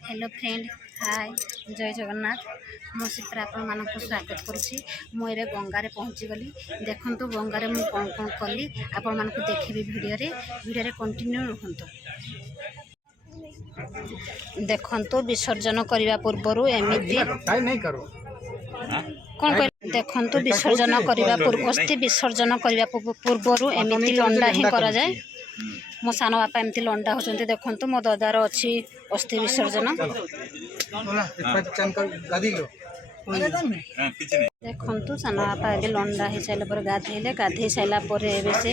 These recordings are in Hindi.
हेलो फ्रेंड हाय जय जगन्नाथ मुझे आपण मानक स्वागत करुच्ची मुझे गंगार पहुँची गली देखु गंगार मु कौन कौन कली आपण मानक देखी वीडियो कंटिन्यू रुहतु देखु विसर्जन करने पूर्वर एमती कौन कह देखु विसर्जन करने अस्थि विसर्जन करने पूर्वर एमती लंडा ही करा जाए। मो सान बापा एमती लंडा होचंती देखु मो दादार अच्छी अस्थि विसर्जन देखु सान बापा ए लंडा हो सारा गाधेले गाधे सारापर से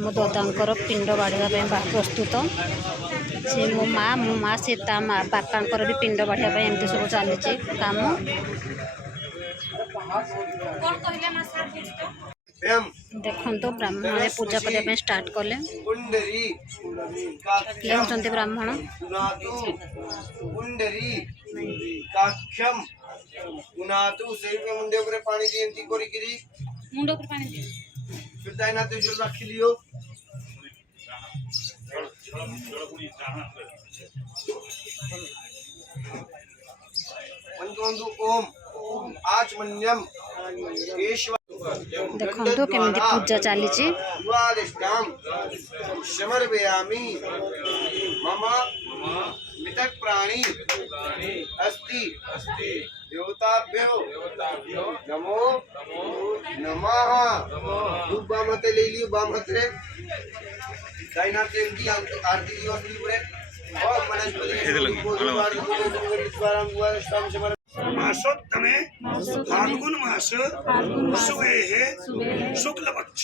मो दादांकर पिंड बाढ़ापी प्रस्तुत से मो माँ से बापांकर भी पिंड बाढ़ापी एमती सब चली काम देखो ब्राह्मण पूजा करने स्टार्ट कले किए होचंती ब्राह्मण मुंडे ऊपर पानी दियंती करिकरी मुंडे ऊपर पानी दे फिर दाइना ते जल रख लियो मनकोंदु ओम आचमन्यम ईश्वर देखो केमिति पूजा चली समर्पयामि मम मृतक प्राणी अस्ति देवताभ्यो नमो नमः धूप बाम हाथे ले लियो बाम हाथ रे दाहिना हाथ की आरती दियो असली पूरे और मनस्पति मासोत्तमे फाल्गुन मास शुभे शुक्ल पक्ष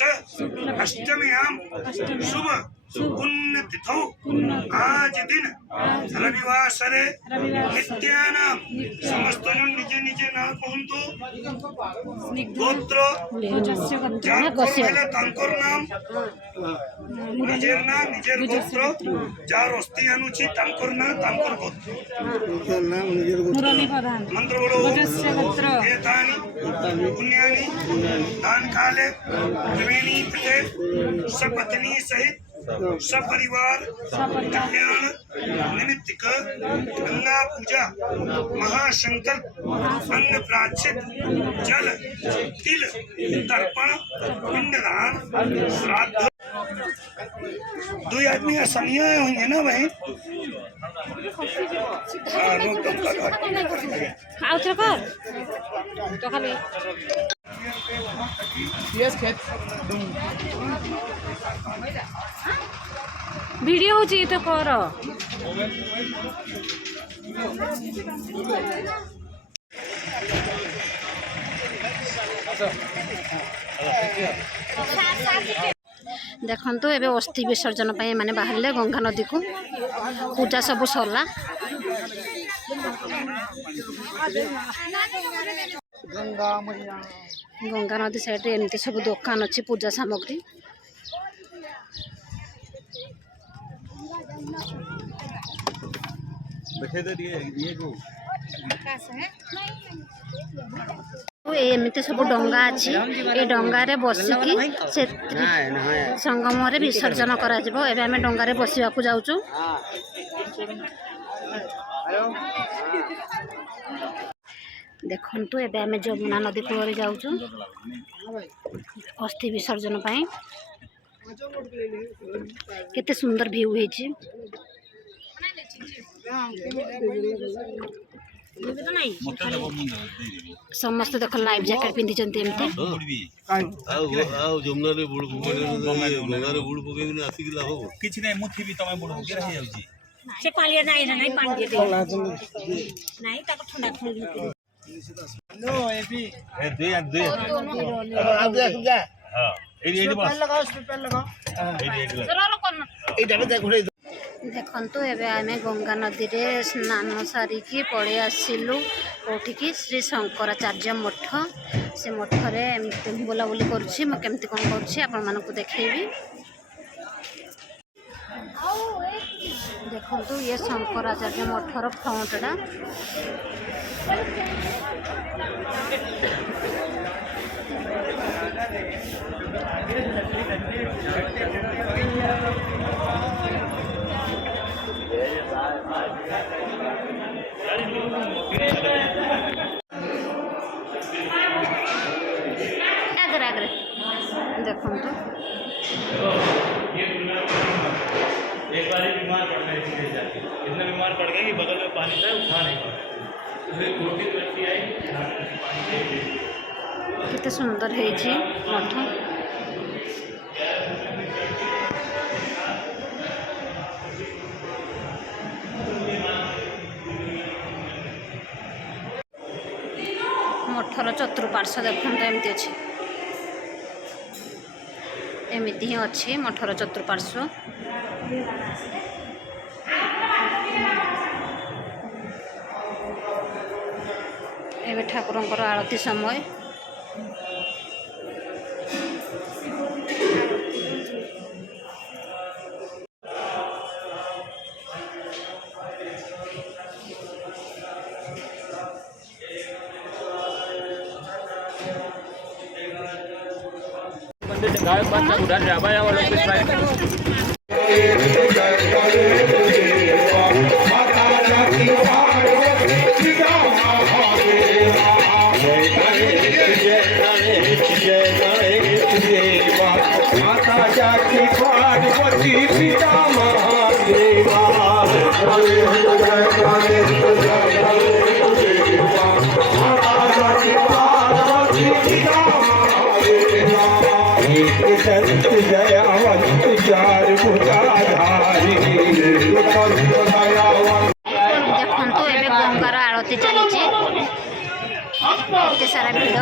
अष्टम्याम शुभ पुण्यतिथौ आज दिन रविवासरे नित्यानाम समस्त जन निजे निजे ना कहंतु गोत्र जाकर तांकर नाम निजेर ना निजेर गोत्र जार अस्थि अनुची तांकर ना तांकर गोत्र मंत्र बोलो एतानि पुण्यानि दान काले त्रिवेणी पीठे सपत्नी सहित सपरिवार कल्याण निमित्तिक गंगा पूजा महाशंकल्प अन्न प्राचित जल तिल तर्पण पिंडदान श्राद्ध दो आदमी असमिया होंगे ना भाई वीडियो होची तो कर देखु एबे अस्थि विसर्जन मैंने बाहर गंगा नदी को पूजा सब सरला गंगा नदी साइड एमती सब दुकान अच्छी पूजा सामग्री एमती सब डंगा अच्छी ये डंगारे बसिकी से संगम विसर्जन करा जिवो एबे हमें डंगारे बसिया को जाउचु देखंतु एबे हमें जमुना नदी कूल जाउचु अस्थि विसर्जन पाई केते सुंदर व्यू होईची समस्त देख लाइफ जैकेट पिंधि एमती देखु एबे आमे गंगा नदी रे स्नान सारिकी पड़े आसिलु कोठिकी श्री शंकराचार्य मठ से मठ रे एमती बुलाबुली करुछि म केमती कोन करुछि आपण मानकु देखैबी देखु ये शंकराचार्य मठर फ्रंटटा बीमार पड़ गए कि बगल में पानी था उठा नहीं पा रहे। दो तीन बच्ची आई पानी दे दी। केते सुंदर है मठ। मठर चतुर्पार्श्व देखते एमती अच्छे एमती ही अच्छे मठर चतुर्पार्श्व। एवं ठाकुरंकर आरती समय गायक बच्चा उड़ा ड्राइवर या वालों पे ट्राई देखो ए गंगार आरती चली सारा भिड़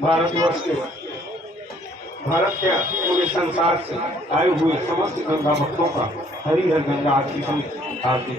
भारतवर्ष के भारत के पूरे संसार से आए हुए समस्त गंगा भक्तों का हरि हर गंगा आरती आरती।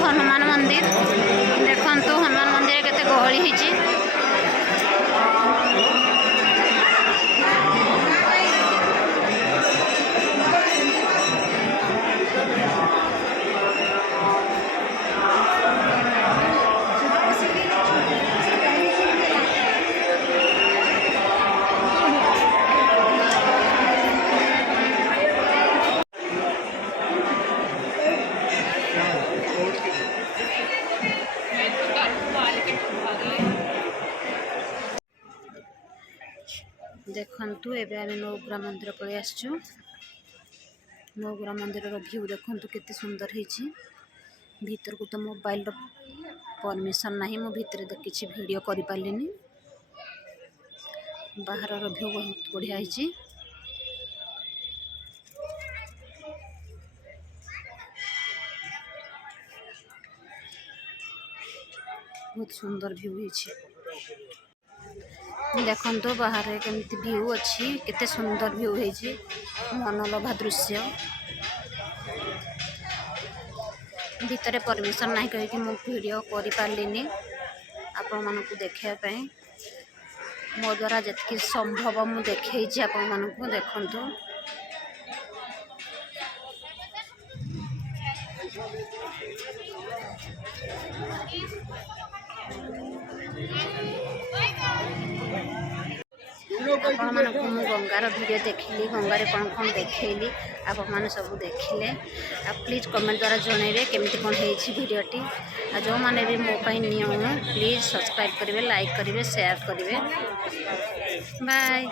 हनुमान मंदिर देखु हनुमान मंदिर केते गहली हिची। देखु एवं नौग्रा मंदिर पलि आसचु। नौग्रा मंदिर व्यू देखु केते सुंदर है। भीतर को तो मोबाइल परमिशन नहीं मो भीतर किसी वीडियो कर पारिनी। बाहर व्यू बहुत बढ़िया है। बहुत सुंदर व्यू है। देखो बाहर केमती व्यू अच्छी केते सुंदर व्यू है। मनोलोभा दृश्य भीतर परमिशन नहीं कहीं मु वीडियो कर पारिनी आपण मानकु देखापी मो द्वारा जितकी संभव मु देखी आपण मानकु देखंतु। आपण मानक मु गंगार वीडियो देखिली गंगार कौन कौन देखली आपण मैंने सब देखिले। प्लीज कमेंट द्वारा जनइबे केमती कौन है वीडियोटी। जो मैंने भी मो नियम प्लीज सब्सक्राइब करेंगे, लाइक करेंगे, शेयर करेंगे। बाय।